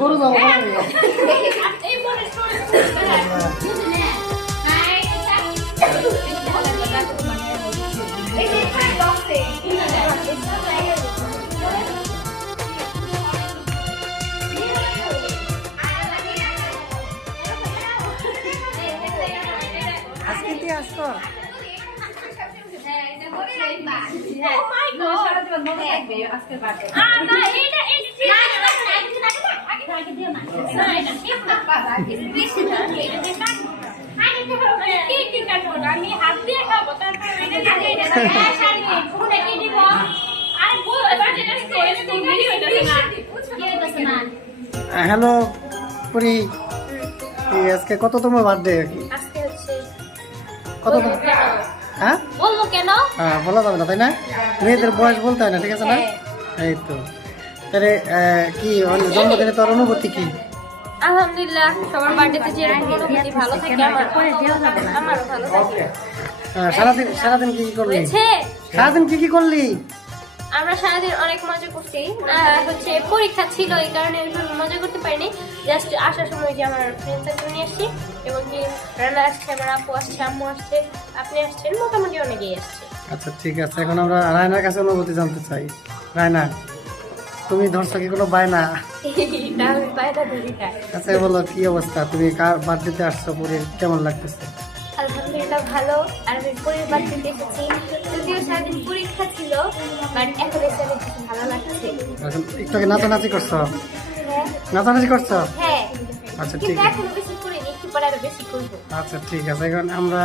গরু যাবো আজকে তুই আসতো হ্যালো পুরি আজকে কততম বার্থডে কত হ্যাঁ বলবো কেন বলা যাবে না তাই না মেয়েদের বয়স বলতে হয় না ঠিক আছে না এই তো তাহলে কি জন্মদিনে তোর অনুভূতি কি আলহামদুলিল্লাহ সবার বার্থডেতে যে অনুভূতি ভালো থাকে আমারও ভালো থাকে সারাদিন কি কি করলি সারাদিন কি কি করলি আমরা সারাদিন অনেক মজা করছি হচ্ছে পরীক্ষা ছিল এই কারণে ওইভাবে মজা করতে পারিনি জাস্ট আসার সময় যে আমার ফ্রেন্ড সার্কেল নিয়ে আসছি এবং কি রান্না আসছে আমার আপু আসছে আম্মু আসছে আপনি আসছেন মোটামুটি অনেকেই আসছে আচ্ছা ঠিক আছে এখন আমরা রায়নার কাছে অনুভূতি জানতে চাই রায়না তুমি ধরছো কি কোনো বায়না আচ্ছা বলো কি অবস্থা তুমি কার বার্থডেতে আসছো পরে কেমন লাগতেছে আলহামদুলিল্লাহ ভালো আর আমি পরের বার্থডেতে এসেছি যদিও সারাদিন পরীক্ষা ছিল বাট এখন এসে অনেক ভালো লাগছে একটু আগে নাচানাচি করছো নাচানাচি করছো হ্যাঁ আচ্ছা ঠিক আছে এখনো বেশি করিনি একটু পরে আরো বেশি করবো আচ্ছা ঠিক আছে এখন আমরা